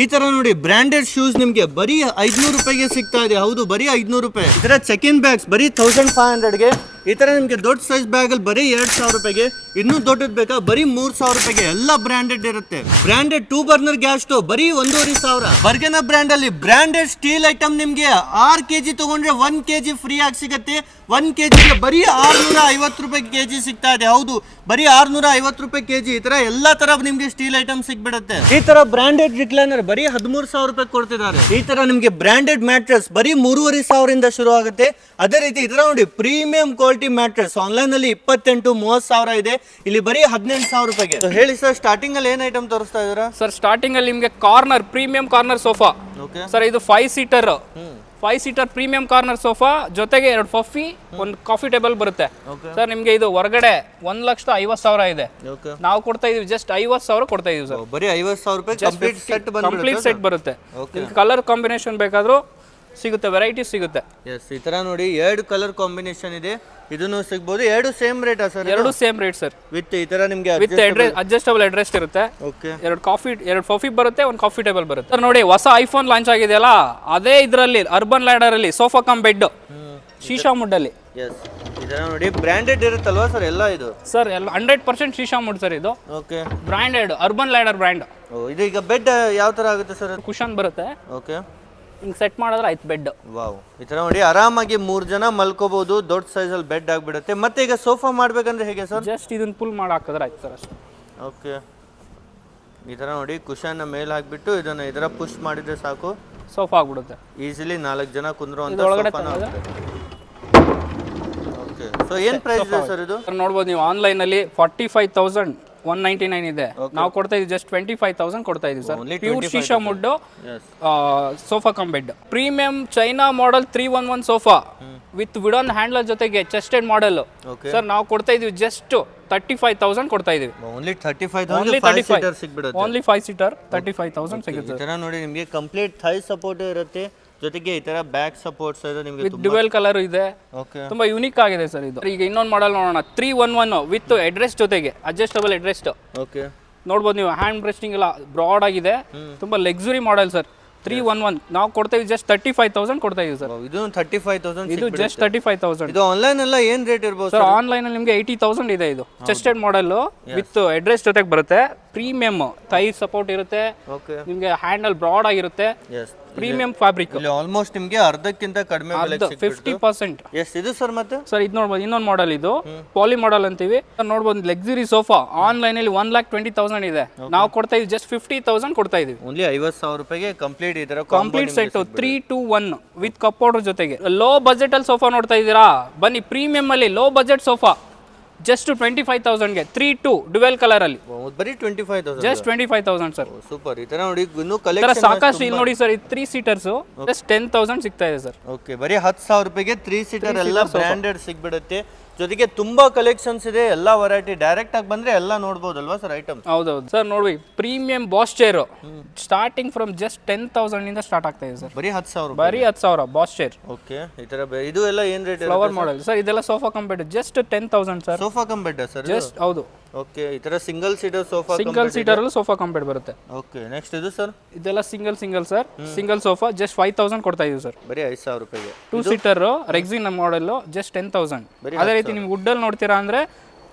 ಈ ತರ ನೋಡಿ ಬ್ರಾಂಡೆಡ್ ಶೂಸ್ ನಿಮ್ಗೆ ಬರೀ 500 ರೂಪಾಯಿಗೆ ಸಿಗ್ತಾ ಇದೆ. ಹೌದು, ಬರೀ 500 ರೂಪಾಯಿ. ಈ ತರ ಚೆಕ್-ಇನ್ ಬ್ಯಾಗ್ಸ್ ಬರೀ 1500ಗೆ. ಈ ತರ ನಿಮ್ಗೆ ದೊಡ್ಡ ಸೈಜ್ ಬ್ಯಾಗ್ ಅಲ್ಲಿ ಬರೀ 2000 ರೂಪಾಯಿಗೆ. ಇನ್ನೂ ದೊಡ್ಡದ್ ಬೇಕಾ ಬರೀ 3000 ರೂಪಾಯಿಗೆ. ಎಲ್ಲ ಬ್ರಾಂಡೆಡ್ ಇರುತ್ತೆ. ಬ್ರಾಂಡೆಡ್ 2 ಬರ್ನರ್ ಗ್ಯಾಸ್ ಸ್ಟೋವ್ ಬರೀ 1500. ಬರ್ಗೆನ ಬ್ರ್ಯಾಂಡ್ ಅಲ್ಲಿ ಬ್ರಾಂಡೆಡ್ ಸ್ಟೀಲ್ ಐಟಮ್ ನಿಮ್ಗೆ 6 kg ತಗೊಂಡ್ರೆ 1 kg ಫ್ರೀ ಆಗಿ ಸಿಗುತ್ತೆ. 1 kg ಬರೀ 650 ರೂಪಾಯಿ ಕೆಜಿ ಸಿಗ್ತಾ ಇದೆ. ಹೌದು, ಬರೀ 650 ರೂಪಾಯಿ ಕೆಜಿ. ಈ ತರ ಎಲ್ಲಾ ತರ ನಿಮ್ಗೆ ಸ್ಟೀಲ್ ಐಟಮ್ ಸಿಗ್ಬಿಡುತ್ತೆ. ಈ ತರ ಬ್ರಾಂಡೆಡ್ ರಿಕ್ಲೈನರ್ ಬರೀ 13000 ರೂಪಾಯಿ ಕೊಡ್ತಿದ್ದಾರೆ. ಈ ತರ ನಿಮ್ಗೆ ಬ್ರಾಂಡೆಡ್ ಮ್ಯಾಟ್ರೆಸ್ ಬರೀ 3500 ಶುರು ಆಗುತ್ತೆ. ಅದೇ ರೀತಿ ಇದರ ನೋಡಿ ಪ್ರೀಮಿಯಂ ಕ್ವಾಲಿಟಿ ಮ್ಯಾಟ್ರೆಸ್ ಆನ್ಲೈನ್ ಅಲ್ಲಿ 28-30,000 ಇದೆ. ಇಲ್ಲಿ ಬರೀ 18000 ರೂಪಾಯಿಗೆ. ಹೇಳಿ ಸರ್, ಸ್ಟಾರ್ಟಿಂಗ್ ಅಲ್ಲಿ ಏನ್ ಐಟಮ್ ತೋರಿಸ್ತಾ ಇದ್ದೀರಾ? ಸರ್ ಸ್ಟಾರ್ಟಿಂಗ್ ಅಲ್ಲಿ ನಿಮ್ಗೆ corner premium corner sofa. Sir ಇದು 5 ಸೀಟರ್ ಪ್ರೀಮಿಯಂ ಕಾರ್ನರ್ ಸೋಫಾ ಜೊತೆಗೆ 2 ಪಫಿ, 1 ಕಾಫಿ ಟೇಬಲ್ ಬರುತ್ತೆ. ಸರ್ ನಿಮ್ಗೆ ಇದು ಹೊರಗಡೆ 1,50,000 ಇದೆ. ನಾವು ಕೊಡ್ತಾ ಇದೀವಿ ಜಸ್ಟ್ 50,000 ಕೊಡ್ತಾ ಇದೀವಿ ಸರ್. ಬರೀ 50,000 ರೂಪಾಯಿ ಕಂಪ್ಲೀಟ್ ಸೆಟ್ ಬರುತ್ತೆ. ಕಲರ್ ಕಾಂಬಿನೇಷನ್ ಬೇಕಾದ್ರೂ ಸಿಗುತ್ತೆ, ವೆರೈಟೀಸ್ ಸಿಗುತ್ತೆ. ಈ ತರ ನೋಡಿ 2 ಕಲರ್ ಕಾಂಬಿನೇಷನ್ ಇದೆ. ಇದನ್ನು ಸಿಗಬಹುದು. 2 ಸೇಮ್ ರೇಟಾ sir? 2 same rate sir. With ಈ ತರ ನಿಮ್ಗೆ ಅಡ್ಜಸ್ಟಬಲ್ ಅಡ್ರೆಸ್ಟ್ ಇರುತ್ತೆ. 2 ಕಾಫಿ ಬರುತ್ತೆ, 1 ಕಾಫಿ ಟೇಬಲ್ ಬರುತ್ತೆ. ಸರ್ ನೋಡಿ ಹೊಸ ಐಫೋನ್ ಲಾಂಚ್ ಆಗಿದೆಯಲ್ಲ, ಅದೇ ಇದರಲ್ಲಿ ಅರ್ಬನ್ ಲ್ಯಾಡರ್ ಅಲ್ಲಿ ಸೋಫಾ ಕಮ್ ಬೆಡ್ ಶೀಶಾ ವುಡ್ ಅಲ್ಲಿ. ಇದರ ನೋಡಿ ಬ್ರಾಂಡೆಡ್ ಇರುತ್ತಲ್ವಾ ಸರ್ ಎಲ್ಲ ಇದು? ಸರ್ ಎಲ್ಲ 100% ಶೀಶಾ ವುಡ್ ಸರ್ ಇದು. Okay, branded urban ladder brand. ಇದು ಈಗ ಬೆಡ್ ಯಾವ ತರ ಆಗುತ್ತೆ ಸರ್? ಕುಶನ್ ಬರುತ್ತೆ. ಓಕೆ, ಹಿಂಗ್ ಸೆಟ್ ಮಾಡಿದ್ರೆ ಆಯ್ತು ಬೆಡ್. ವಾವ್, ಈ ತರ ನೋಡಿ ಆರಾಮಾಗಿ 3 ಜನ ಮಲ್ಕೋಬಹುದು. ದೊಡ್ಡ ಸೈಜ್ ಅಲ್ಲಿ ಬೆಡ್ ಆಗ್ಬಿಡುತ್ತೆ. ಮತ್ತೆ ಈಗ ಸೋಫಾ ಮಾಡ್ಬೇಕಂದ್ರೆ ಹೇಗೆ ಸರ್? ಜಸ್ಟ್ ಇದನ್ನ ಪುಲ್ ಮಾಡಿ ಹಾಕಿದ್ರೆ ಆಯ್ತು ಸರ್ ಅಷ್ಟೇ. ಓಕೆ, ಈ ತರ ನೋಡಿ ಕುಶನ್ ಮೇಲೆ ಹಾಕ್ಬಿಟ್ಟು ಇದನ್ನ ಇದರ ಪುಷ್ ಮಾಡಿದ್ರೆ ಸಾಕು, ಸೋಫಾ ಆಗ್ಬಿಡುತ್ತೆ. ಈಸಿಲಿ 4 ಜನ ಕುಂದ್ರುವಂತ ಒಳಗಡೆ ಸೋಫಾನ ಆಗುತ್ತೆ. ಓಕೆ, ಸೊ ಏನ್ ಪ್ರೈಸ್ ಇದೆ ಸರ್ ಇದು? ನೋಡ್ಬೋದು ನೀವು ಆನ್ಲೈನ್ ಅಲ್ಲಿ 45,199 ಇದೆ. ನಾವು ಕೊಡ್ತಾ ಇದೀವಿ ಜಸ್ಟ್ 25,000 ಕೊಡ್ತಾ ಇದೀವಿ ಸರ್. ಪ್ಯೂರ್ ಶೀಶಾ wood sofa cum bed. Premium China model 311 sofa with wooden handler ಜೊತೆಗೆ ಚೆಸ್ಟೆಡ್ ಮಾಡೆಲ್ ಸರ್. ನಾವು ಕೊಡ್ತಾ ಇದೀವಿ ಜಸ್ಟ್ 35,000 ಕೊಡ್ತಾ ಇದೀವಿ. ಓನ್ಲಿ 35,000 5 ಸೀಟರ್ ಸಿಗ್ಬಿಡುತ್ತೆ. ಓನ್ಲಿ 5 ಸೀಟರ್ 35,000 ಸಿಗುತ್ತೆ. ಈ ತರ ನೋಡಿ ನಿಮಗೆ ಕಂಪ್ಲೀಟ್ ಥೈ ಸಪೋರ್ಟ್ ಇರುತ್ತೆ. ಜೊತೆಗೆ ಈ ತರ ಬ್ಯಾಕ್ ಸಪೋರ್ಟ್ಸ್ ಇದೆ ನಿಮಗೆ. ಡ್ಯುಯಲ್ ಕಲರ್ ಇದೆ. ಓಕೆ, ತುಂಬಾ ಯೂನಿಕ್ ಆಗಿದೆ ಸರ್ ಇದು. ಈಗ ಇನ್ನೊಂದು ಮಾಡೆಲ್ ನೋಡೋಣ, 311 ವಿತ್ ಅಡ್ರೆಸ್ ಜೊತೆಗೆ ಅಡ್ಜಸ್ಟಬಲ್ ಅಡ್ರೆಸ್ಟ್. ಓಕೆ, ನೋಡ್ಬೋದು ನೀವು ಹ್ಯಾಂಡ್ ರೆಸ್ಟಿಂಗ್ ಎಲ್ಲ ಬ್ರಾಡ್ ಆಗಿದೆ. ತುಂಬಾ ಲಕ್ಸುರಿ ಮಾಡೆಲ್ ಸರ್. 311 ನಾವು ಕೊಡ್ತೇವೆ ಜಸ್ಟ್ 35,000 ಕೊಡ್ತಾ ಇದೀವಿ ಸರ್. ಇದು 35,000. ಇದು ಜಸ್ಟ್ 35,000. ಇದು ಆನ್ಲೈನ್ ಎಲ್ಲ ಏನ್ ರೇಟ್ ಇರಬಹುದು ಸರ್? ಆನ್ಲೈನ್ ಅಲ್ಲಿ ನಿಮಗೆ 80,000 ಇದೆ. ಇದು ಚೆಸ್ಟೆಡ್ ಮಾಡೆಲ್ ವಿತ್ ಅಡ್ರೆಸ್ ಜೊತೆಗೆ ಬರುತ್ತೆ. ಪ್ರೀಮಿಯಂ ಥೈ ಸಪೋರ್ಟ್ ಇರುತ್ತೆ. ನಿಮಗೆ ಹ್ಯಾಂಡಲ್ ಬ್ರಾಡ್ ಆಗಿರುತ್ತೆ. Premium fabric. ಇಲ್ಲಿ ಆಲ್ಮೋಸ್ಟ್ ನಿಮಗೆ ಅರ್ಧಕ್ಕಿಂತ ಕಡಿಮೆ ಬೆಲೆಗೆ ಸಿಗುತ್ತೆ. 50%. ಎಸ್, ಇದು ಸರ್ ಮತ್ತೆ ಸರ್ ಇದು ನೋಡಬಹುದು, ಇನ್ನೊಂದು ಮಾಡೆಲ್ ಇದು ಪಾಲಿ ಮಾಡೆಲ್ ಅಂತೀವಿ. ನೋಡಬಹುದು ಲಕ್ಸುರಿ ಸೋಫಾ ಆನ್ಲೈನ್ ಅಲ್ಲಿ 1,20,000 ಇದೆ. ನಾವು ಕೊಡ್ತಾ ಇದೀವಿ ಜಸ್ಟ್ 50,000 ಕೊಡ್ತಾ ಇದೀವಿ. ಓನ್ಲಿ 50,000 ರೂಪಾಯಿಗೆ ಕಂಪ್ಲೀಟ್ ಇದರ complete set 3-2-1 with cup order ಜೊತೆಗೆ. ಲೋ ಬಜೆಟ್ ಅಲ್ಲಿ ಸೋಫಾ ನೋಡ್ತಾ ಇದ್ದೀರಾ? ಬನ್ನಿ, ಪ್ರೀಮಿಯಂ ಅಲ್ಲಿ ಲೋ ಬಜೆಟ್ ಸೋಫಾ ಜಸ್ಟ್ 25,000ಗೆ 3-2 ಡ್ಯುಯಲ್ ಕಲರ್ ಅಲ್ಲಿ ಬರೀ 25,000. Just 25,000 sir. ಸೂಪರ್. ಈ ತರ ನೋಡಿ ಇನ್ನೂ ಕಲೆಕ್ಷನ್ ಸಾಕಷ್ಟು. ಇಲ್ಲಿ ನೋಡಿ ಸರ್, ಇದು 3 ಸೀಟರ್ಸ್ ಜಸ್ಟ್ 10,000 ಸಿಗ್ತಾ ಇದೆ ಸರ್. ಓಕೆ, ಬರೀ 10,000 ರೂಪಾಯಿಗೆ 3 ಸೀಟರ್ ಎಲ್ಲ ಬ್ರಾಂಡೆಡ್ ಸಿಗ್ಬಿಡುತ್ತೆ. ಜೊತೆಗೆ ತುಂಬಾ ಕಲೆಕ್ಷನ್ಸ್ ಇದೆ, ಎಲ್ಲಾ ವೆರೈಟಿ. ಡೈರೆಕ್ಟ್ ಆಗಿ ಬಂದ್ರೆ ಎಲ್ಲ ನೋಡಬಹುದಲ್ವಾ ಸರ್ ಐಟಮ್? ಹೌದೌದು ಸರ್. ನೋಡಿ premium boss chair starting from just 10,000 ಇಂದ ಸ್ಟಾರ್ಟ್ ಆಗ್ತಾ ಇದೆ ಸರ್. ಬರೀ 10,000. ಬರೀ 10,000 ಬಾಸ್ ಚೇರ್. ಓಕೆ, ಈ ತರ ಇದು ಎಲ್ಲ ಏನ್ ರೇಟ್? Flower model sir. ಇದೆಲ್ಲ sofa cum bed just 10,000 sir. Sofa cum bed sir? Just ಹೌದು. ಓಕೆ, ಈ ತರ single seater sofa, single seater ಅಲ್ಲಿ ಸೋಫಾ ಕಮ್ ಬೆಡ್ ಬರುತ್ತೆ. ಓಕೆ, ನೆಕ್ಸ್ಟ್ ಇದು ಸರ್? ಇದೆಲ್ಲ single sir. Single sofa just 5,000 ಕೊಡ್ತಾ ಇದೀವಿ ಸರ್. ಬರೀ 5,000 ರೂಪಾಯಿಗೆ. 2 ಸೀಟರ್ ರೆಕ್ಸಿನ್ ಮಾಡೆಲ್ ಜಸ್ಟ್ 10,000. ಅದೇ ರೀತಿ ನಿಮ್ಗೆ ವುಡ್ ಅಲ್ಲಿ ನೋಡ್ತೀರಾ ಅಂದ್ರೆ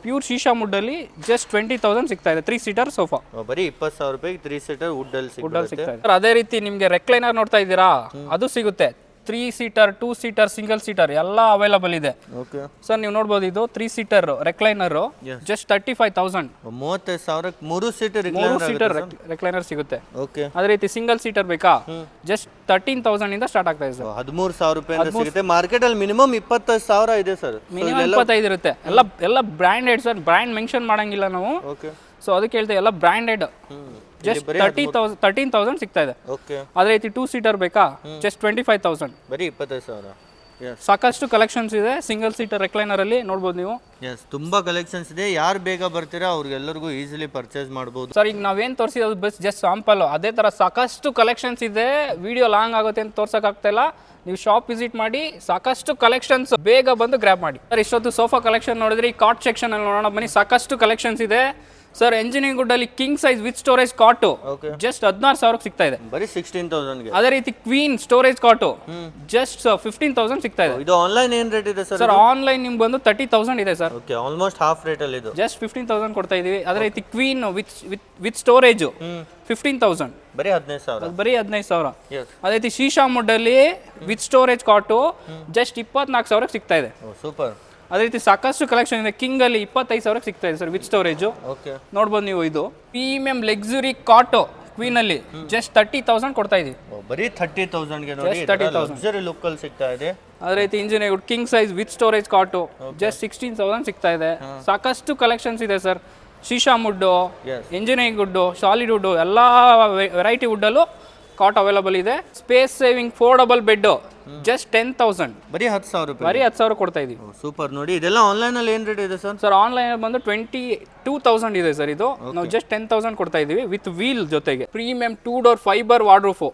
ಪ್ಯೂರ್ ಶೀಶಾ ವುಡ್ ಅಲ್ಲಿ ಜಸ್ಟ್ 20,000 ಸಿಗ್ತಾ ಇದೆ. 3 ಸೀಟರ್ ಸೋಫಾ ಬರೀ 20,000 ರೂಪಾಯಿಗೆ 3 ಸೀಟರ್ ವುಡ್ ಅಲ್ಲಿ ಸಿಗ್ತಾ ಇದೆ. ಅದೇ ರೀತಿ ನಿಮ್ಗೆ ರೆಕ್ಲೈನರ್ ನೋಡ್ತಾ ಇದ್ದೀರಾ? ಅದು ಸಿಗುತ್ತೆ. 3 ಸೀಟರ್, 2 ಸೀಟರ್, ಸಿಂಗಲ್ ಸೀಟರ್ ಎಲ್ಲ ಅವೈಲಬಲ್ ಇದೆ. ಓಕೆ ಸರ್, ನೀವು ನೋಡಬಹುದು ಇದು 3 seater recliner just 35,000. 35,000 3 seater recliner ಸಿಗುತ್ತೆ. ಓಕೆ, ಅದೇ ರೀತಿ ಸಿಂಗಲ್ ಸೀಟರ್ ಬೇಕಾ? ಜಸ್ಟ್ 13,000 ಇಂದ ಸ್ಟಾರ್ಟ್ ಆಗ್ತಾ ಇದೆ ಸರ್. 13,000 ರೂಪಾಯಿ ಸಿಗುತ್ತೆ. ಮಾರ್ಕೆಟ್ ಅಲ್ಲಿ ಮಿನಿಮಮ್ 25,000 ಇದೆ ಸರ್. ಮಿನಿಮಮ್ 25 ಇರುತ್ತೆ. ಎಲ್ಲ ಬ್ರಾಂಡೆಡ್ ಸರ್. ಬ್ರ್ಯಾಂಡ್ ಮೆನ್ಷನ್ ಮಾಡಂಗಿಲ್ಲ ನಾವು. ಓಕೆ, ಸೊ ಅದಕ್ಕೆ ಹೇಳ್ತೇವೆ ಎಲ್ಲ ಬ್ರಾಂಡೆಡ್. ಜಸ್ಟ್ 13,000 ಸಿಗ್ತಾ ಇದೆ. ಓಕೆ, ಅದೇ ರೀತಿ 2 ಸೀಟರ್ ಬೇಕಾ? ಜಸ್ಟ್ 25,000. ಬರೀ 25,000. ಸಾಕಷ್ಟು ಕಲೆಕ್ಷನ್ಸ್ ಇದೆ ಸಿಂಗಲ್ ಸೀಟರ್ ರೆಕ್ಲೈನರ್ ಅಲ್ಲಿ. ನೋಡಬಹುದು ನೀವು. ಎಸ್, ತುಂಬಾ ಕಲೆಕ್ಷನ್ಸ್ ಇದೆ. ಯಾರು ಬೇಗ ಬರ್ತೀರಾ ಅವ್ರಿಗೆಲ್ಲರಿಗೂ ಈಸಿಲಿ ಪರ್ಚೇಸ್ ಮಾಡಬಹುದು ಸರ್. ಈಗ ನಾವೇನು ತೋರಿಸಿದ್ದು ಬಸ್ ಜಸ್ಟ್ ಸ್ಯಾಂಪಲ್. ಅದೇ ತರ ಸಾಕಷ್ಟು ಕಲೆಕ್ಷನ್ಸ್ ಇದೆ. ವಿಡಿಯೋ ಲಾಂಗ್ ಆಗುತ್ತೆ ಅಂತ ತೋರ್ಸಕ್ ಆಗ್ತಾ ಇಲ್ಲ. ನೀವು ಶಾಪ್ ವಿಸಿಟ್ ಮಾಡಿ, ಸಾಕಷ್ಟು ಕಲೆಕ್ಷನ್ಸ್ ಬೇಗ ಬಂದು ಗ್ರ್ಯಾಬ್ ಮಾಡಿ ಸರ್. ಇಷ್ಟೊತ್ತು ಸೋಫಾ ಕಲೆಕ್ಷನ್ ನೋಡಿದ್ರೆ ಈ ಕಾಟ್ ಸೆಕ್ಷನ್ ಅಲ್ಲಿ ನೋಡೋಣ ಬನ್ನಿ. ಸಾಕಷ್ಟು ಕಲೆಕ್ಷನ್ಸ್ ಇದೆ. ಸರ್ ಎಂಜಿನಿಯರಿಂಗ್ ಗುಡ್ ಅಲ್ಲಿ ಕಿಂಗ್ ಸೈಜ್ ವಿತ್ ಸ್ಟೋರೇಜ್ ಕಾಟು ಓಕೆ ಜಸ್ಟ್ 16,000 ಸಿಗ್ತಾ ಇದೆ. ಬರೀ 16,000ಗೆ. ಅದೇ ರೀತಿ ಕ್ವೀನ್ ಸ್ಟೋರೇಜ್ ಕಾಟು ಜಸ್ಟ್ 15,000 ಸಿಗ್ತಾ ಇದೆ. ಇದು ಆನ್ಲೈನ್ ಏನ್ ರೇಟ್ ಇದೆ ಸರ್? ಸರ್ ಆನ್ಲೈನ್ ನಿಮ್ಗೆ ಬಂದು 30,000 ಇದೆ sir. Okay, almost half rate ಅಲ್ಲಿ ಇದು. ಜಸ್ಟ್ 15,000 ಕೊಡ್ತಾ ಇದೀವಿ. ಅದೇ ರೀತಿ ಕ್ವೀನ್ ವಿತ್ ಸ್ಟೋರೇಜ್ 15,000 ಬರೀ 15,000. ಬರೀ 15,000. Yes. ಅದೇ ರೀತಿ ಶೀಶಾ ಮುಡ್ಡಲ್ಲಿ ವಿತ್ ಸ್ಟೋರೇಜ್ ಕಾಟು ಜಸ್ಟ್ 24,000 ಸಿಗ್ತಾ ಇದೆ. ಓ ಸೂಪರ್. ಅದೇ ರೀತಿ ಸಾಕಷ್ಟು ಕಲೆಕ್ಷನ್ ಇದೆ. ಕಿಂಗ್ ಅಲ್ಲಿ 25,000 ಸಿಗ್ತಾ ಇದೆ ಸರ್ ವಿತ್ ಸ್ಟೋರೇಜ್. ಓಕೆ, ನೋಡ್ಬೋದು ನೀವು. ಇದು ಪ್ರೀಮಿಯಂ ಲಕ್ಸುರಿ ಕಾಟು ಕ್ವೀನ್ ಅಲ್ಲಿ ಜಸ್ಟ್ 30,000 ಕೊಡ್ತಾ ಇದೀವಿ. ಬರೀ 30,000ಗೆ ನೋಡಿ, Just 30,000. ಲಕ್ಸುರಿ ಲುಕ್ ಅಲ್ಲಿ ಸಿಗ್ತಾ ಇದೆ. ಅದೇ ರೀತಿ engineer king size with storage cot just 16,000 ಸಿಗ್ತಾ ಇದೆ. ಸಾಕಷ್ಟು ಕಲೆಕ್ಷನ್ಸ್ ಇದೆ ಸರ್. ಶೀಶಾ wood, Yes. Engineering wood, solid wood ಎಲ್ಲ ವೆರೈಟಿ ವುಡ್ಡಲ್ಲೂ ಕಾಟ್ ಅವೈಲಬಲ್ ಇದೆ. Space saving foldable bed just 10,000 ಬರೀ 10,000 ರೂಪಾಯಿ. ಬರೀ 10,000 ಕೊಡ್ತಾ ಇದೀವಿ. ಸೂಪರ್. ನೋಡಿ ಇದೆಲ್ಲ ಆನ್ಲೈನ್ ಅಲ್ಲಿ ಏನ್ ರೇಟ್ ಇದೆ ಸರ್? ಸರ್ ಆನ್ಲೈನ್ ಬಂದು 22,000 ಇದೆ ಸರ್. ಇದು ನಾವು ಜಸ್ಟ್ 10,000 ಕೊಡ್ತಾ ಇದೀವಿ ವಿತ್ ವೀಲ್ ಜೊತೆಗೆ. ಪ್ರೀಮಿಯಂ 2 ಡೋರ್ ಫೈಬರ್ ವಾರ್ಡ್ರೂಫ್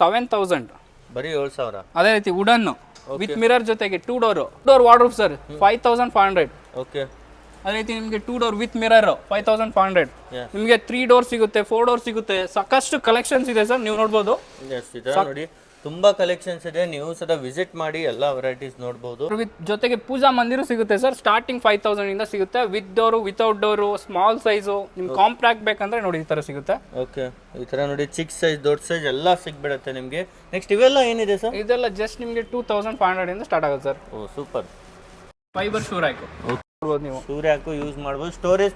7,000 ಬರೀ 7,000. ಅದೇ ರೀತಿ ವುಡನ್ ವಿತ್ ಮಿರರ್ ಜೊತೆಗೆ 2 ಡೋರ್ ವಾರ್ಡ್ರೂಫ್ ಸರ್ 5,500. ಓಕೆ, ಅದೇ ರೀತಿ ನಿಮಗೆ 2 ಡೋರ್ ವಿತ್ ಮಿರರ್ 5,500. Yes. ನಿಮಗೆ 3 ಡೋರ್ ಸಿಗುತ್ತೆ, 4 ಡೋರ್ ಸಿಗುತ್ತೆ. ಸಾಕಷ್ಟು ಕಲೆಕ್ಷನ್ಸ್ ಇದೆ ಸರ್, ನೀವು ನೋಡ್ಬೋದು. ಎಸ್, ಇದರ ನೋಡಿ ತುಂಬಾ ಕಲೆಕ್ಷನ್ಸ್ ಇದೆ. ನೀವು ಸಹ ವಿಸಿಟ್ ಮಾಡಿ ಎಲ್ಲಾ ವೆರೈಟೀಸ್ ನೋಡಬಹುದು. ಜೊತೆಗೆ ಪೂಜಾ ಮಂದಿರ ಸಿಗುತ್ತೆ ಸರ್. ಸ್ಟಾರ್ಟಿಂಗ್ 5,000 ಇಂದ ಸಿಗುತ್ತೆ. With door, without door, small size, ನಿಮ್ಗೆ ಕಾಂಪ್ಯಾಕ್ಟ್ ಬೇಕಂದ್ರೆ ನೋಡಿ ಈ ತರ ಸಿಗುತ್ತೆ. ಓಕೆ, ಈ ತರ ನೋಡಿ ಚಿಕ್ಕ ಸೈಜ್, ದೊಡ್ಡ ಸೈಜ್ ಎಲ್ಲ ಸಿಗ್ಬಿಡುತ್ತೆ ನಿಮಗೆ. ನೆಕ್ಸ್ಟ್ ಇವೆಲ್ಲ ಏನಿದೆ ಸರ್? ಇದೆಲ್ಲ ಜಸ್ಟ್ ನಿಮಗೆ 2,500 ಇಂದ ಸ್ಟಾರ್ಟ್ ಆಗುತ್ತೆ ಸರ್. ಓ ಸೂಪರ್. ಫೈಬರ್ ಶೂ ರ್ಯಾಕ್ ನೀವು ಸೂರ್ಯಾಕು ಯೂಸ್ ಮಾಡಬಹುದು. ಸ್ಟೋರೇಜ್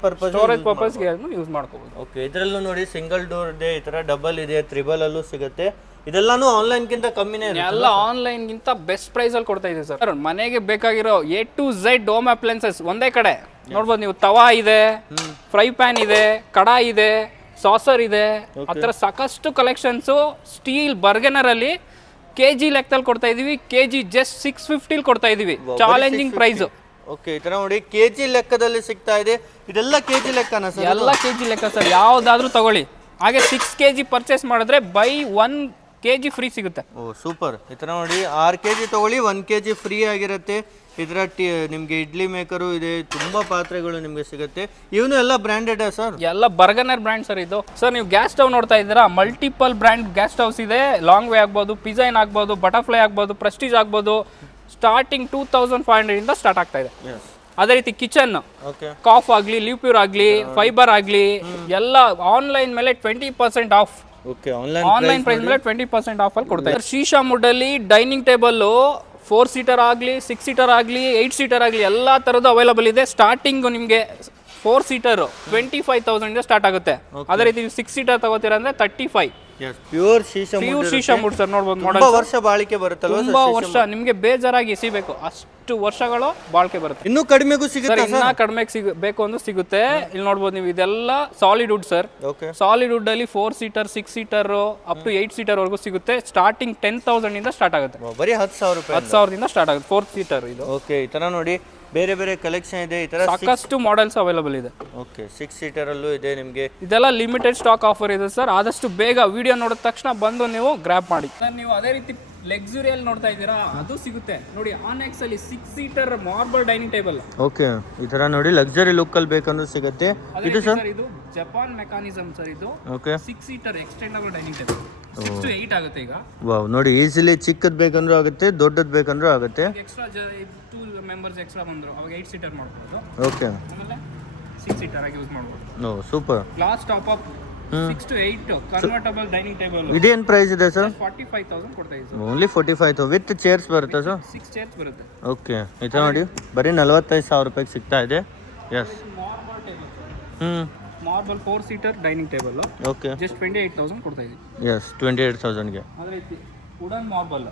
ಪರ್ಪಸ್ಗೆ ಯೂಸ್ ಮಾಡ್ಕೋಬಹುದು. ಓಕೆ, ಇದರಲ್ಲೂ ನೋಡಿ ಸಿಂಗಲ್ ಡೋರ್ ಇದೆ, ಈ ತರ ಡಬಲ್ ಇದೆ, ತ್ರಿಬಲ್ ಅಲ್ಲೂ ಸಿಗುತ್ತೆ. ಇದೆಲ್ಲಾನು ಆನ್ಲೈನ್ ಗಿಂತ ಕಮ್ಮಿನೇ ಇದೆ. ಎಲ್ಲ ಆನ್ಲೈನ್ ಗಿಂತ ಬೆಸ್ಟ್ ಪ್ರೈಸ್ ಅಲ್ಲಿ ಕೊಡ್ತಾ ಇದೆ ಸರ್. ಮನೆಗೆ ಬೇಕಾಗಿರೋ A to Z home appliances ಒಂದೇ ಕಡೆ ನೋಡ್ಬೋದು ನೀವು. ತವಾ ಇದೆ, ಫ್ರೈ ಪ್ಯಾನ್ ಇದೆ, ಕಡಾಯಿ ಇದೆ, ಸಾಸರ್ ಇದೆ. ಆ ಥರ ಸಾಕಷ್ಟು ಕಲೆಕ್ಷನ್ಸು ಸ್ಟೀಲ್ ಬರ್ಗನರ್ ಅಲ್ಲಿ KG ಲೆಕ್ಕದಲ್ಲಿ ಕೊಡ್ತಾ ಇದೀವಿ. KG ಜಸ್ಟ್ 650 ಕೊಡ್ತಾ ಇದೀವಿ. Challenging price. ಓಕೆ, ಈ ತರ ನೋಡಿ KG ಲೆಕ್ಕದಲ್ಲಿ ಸಿಗ್ತಾ ಇದೆ. ಇದೆಲ್ಲ KG ಲೆಕ್ಕನಾ ಸರ್? ಎಲ್ಲ KG ಲೆಕ್ಕ ಸರ್. ಯಾವ್ದಾದ್ರೂ ತಗೊಳ್ಳಿ. ಹಾಗೆ 6 kg ಪರ್ಚೇಸ್ ಮಾಡಿದ್ರೆ ಬೈ 1 kg ಫ್ರೀ ಸಿಗುತ್ತೆ. ಓ ಸೂಪರ್. ಈ ತರ ನೋಡಿ 6 kg ತಗೊಳ್ಳಿ 1 kg ಫ್ರೀ ಆಗಿರುತ್ತೆ. ಇದರ ನಿಮಗೆ ಇಡ್ಲಿ ಮೇಕರು ಇದೆ, ತುಂಬಾ ಪಾತ್ರೆಗಳು ನಿಮಗೆ ಸಿಗುತ್ತೆ. ಇವನು ಎಲ್ಲ ಬ್ರ್ಯಾಂಡೆಡ್ ಸರ್? ಎಲ್ಲ ಬರ್ಗನರ್ ಬ್ರ್ಯಾಂಡ್ ಸರ್ ಇದು. ಸರ್ ನೀವು ಗ್ಯಾಸ್ ಸ್ಟವ್ ನೋಡ್ತಾ ಇದ್ದೀರಾ, ಮಲ್ಟಿಪಲ್ ಬ್ರ್ಯಾಂಡ್ ಗ್ಯಾಸ್ ಸ್ಟವ್ಸ್ ಇದೆ. ಲಾಂಗ್ ವೇ ಆಗ್ಬೋದು, ಪಿಜೈನ್ ಆಗ್ಬೋದು, ಬಟರ್ಫ್ಲೈ ಆಗ್ಬೋದು, ಪ್ರೆಸ್ಟೀಜ್ ಆಗ್ಬೋದು. ಸ್ಟಾರ್ಟಿಂಗ್ 2,500 ಇಂದ ಸ್ಟಾರ್ಟ್ ಆಗ್ತಾ ಇದೆ. ಅದೇ ರೀತಿ ಕಿಚನ್, ಕಾಫ್ ಆಗಲಿ, ಲಿವ್ಪ್ಯೂರ್ ಆಗಲಿ, ಫೈಬರ್ ಆಗಲಿ ಎಲ್ಲ ಆನ್ಲೈನ್ ಮೇಲೆ 20% ಆಫ್. ಆನ್ಲೈನ್ ಪ್ರೈಸ್ ಮೇಲೆ 20% ಆಫ್ ಅಲ್ಲಿ ಕೊಡ್ತಾರೆ. ಶೀಶಾ ವುಡ್ಡಲ್ಲಿ ಡೈನಿಂಗ್ ಟೇಬಲ್ 4 ಸೀಟರ್ ಆಗಲಿ, 6 ಸೀಟರ್ ಆಗಲಿ, 8 ಸೀಟರ್ ಆಗಲಿ ಎಲ್ಲ ಥರದ್ದು ಅವೈಲಬಲ್ ಇದೆ. ಸ್ಟಾರ್ಟಿಂಗ್ ನಿಮಗೆ 4 ಸೀಟರ್ 25,000 ಇಂದ ಸ್ಟಾರ್ಟ್ ಆಗುತ್ತೆ. ಅದೇ ರೀತಿ 6 ಸೀಟರ್ ತಗೋತೀರಾ ಅಂದ್ರೆ 35. ಪ್ಯೂರ್ ಶೀಶಾ ವುಡ್ ಸರ್. ನೋಡ್ಬೋದು ಮಾಡೆಲ್. ತುಂಬಾ ವರ್ಷ ಬಾಳಿಕೆ ಬರುತ್ತಲ್ಲ? ತುಂಬಾ ವರ್ಷ ನಿಮಗೆ ಬೇಜಾರಾಗಿ ಎಸಿಬೇಕು ಅಷ್ಟು ವರ್ಷಗಳು ಬಾಳಿಕೆ ಬರುತ್ತೆ. ಇನ್ನೂ ಕಡಿಮೆಗೂ ಸಿಗುತ್ತೆ? ಇನ್ನ ಕಡಿಮೆ ಬೇಕು ಅಂದ್ರೆ ಸಿಗುತ್ತೆ. ಇಲ್ಲಿ ನೋಡ್ಬೋದು ನೀವು, ಇದೆಲ್ಲ solid wood sir. Solid wood ಅಲ್ಲಿ 4 seater, 6 seater up to 8 seater ವರೆಗೂ ಸಿಗುತ್ತೆ. ಸ್ಟಾರ್ಟಿಂಗ್ 10,000 ಇಂದ ಸ್ಟಾರ್ಟ್ ಆಗುತ್ತೆ. ಬರೀ 10,000 ರೂಪಾಯಿ. 10,000 ಇಂದ ಸ್ಟಾರ್ಟ್ ಆಗುತ್ತೆ 4 ಸೀಟರ್ ಇದು. ಓಕೆ, ಈ ತರ ನೋಡಿ ಬೇರೆ ಬೇರೆ ಕಲೆಕ್ಷನ್ ಇದೆ. ಈ ತರ ಸಾಕಷ್ಟು ಮಾಡೆಲ್ಸ್ ಅವೈಲಬಲ್ ಇದೆ. ಓಕೆ, 6 ಸೀಟರ್ ಅಲ್ಲೂ ಇದೆ ನಿಮಗೆ. ಇದೆಲ್ಲ ಲಿಮಿಟೆಡ್ ಸ್ಟಾಕ್ ಆಫರ್ ಇದೆ ಸರ್. ಆದಷ್ಟು ಬೇಗ ವಿಡಿಯೋ ನೋಡಿದ ತಕ್ಷಣ ಬಂದು ನೀವು ಗ್ರ್ಯಾಬ್ ಮಾಡಿ. ನೀವು ಅದೇ ರೀತಿ ಲಕ್ಸುರಿಯಲ್ಲಿ ನೋಡ್ತಾ ಇದ್ದೀರಾ, ಅದು ಸಿಗುತ್ತೆ ನೋಡಿ. ಆನೆಕ್ಸ್ ಅಲ್ಲಿ 6 seater marble dining table. Okay, ಈ ತರ ನೋಡಿ ಲಕ್ಸುರಿ ಲುಕ್ ಅಲ್ಲಿ ಬೇಕಂದ್ರೂ ಸಿಗುತ್ತೆ. ಇದು ಸರ್ ಇದು ಜಪಾನ್ ಮೆಕಾನಿಸಮ್ ಸರ್. ಇದು okay 6 seater extendable dining table. 6 to 8 ಆಗುತ್ತೆ ಈಗ. ವಾವ್, ನೋಡಿ ಈಸಿಲಿ ಚಿಕ್ಕದ್ ಬೇಕಂದ್ರೂ ಆಗುತ್ತೆ, ದೊಡ್ಡದ್ ಬೇಕಂದ್ರೂ ಆಗುತ್ತೆ. ಎಕ್ಸ್ಟ್ರಾ 2 ಮೆಂಬರ್ಸ್ ಎಕ್ಸ್ಟ್ರಾ ಬಂದ್ರು ಅವಾಗ 8 ಸೀಟರ್ ಮಾಡ್ಬೋದು. ಓಕೆ, ಆಮೇಲೆ 6 ಸೀಟರ್ ಆಗಿ ಯೂಸ್ ಮಾಡ್ಬೋದು. No super. Glass top up 6 to 8 convertible dining table. ಇದೇನ್ ಪ್ರೈಸ್ ಇದೆ ಸರ್? 45,000 ಕೊಡ್ತಾ ಇದ್ದೀವಿ. ಓನ್ಲಿ 45,000 ವಿತ್ ಚೇರ್ಸ್ ಬರುತ್ತಾ ಸರ್? 6 ಚೇರ್ಸ್ ಬರುತ್ತೆ. ಓಕೆ, ಇದು ನೋಡಿ ಬರೀ 45,000 ರೂಪಾಯಿಗೆ ಸಿಗ್ತಾ ಇದೆ. Yes, marble table marble 4 seater dining table. Okay, just 28,000 ಕೊಡ್ತಾ ಇದ್ದೀವಿ. ಎಸ್, 28,000ಗೆ. ಅದೇ ರೀತಿ ವುಡನ್ ಮಾರ್ಬಲ್,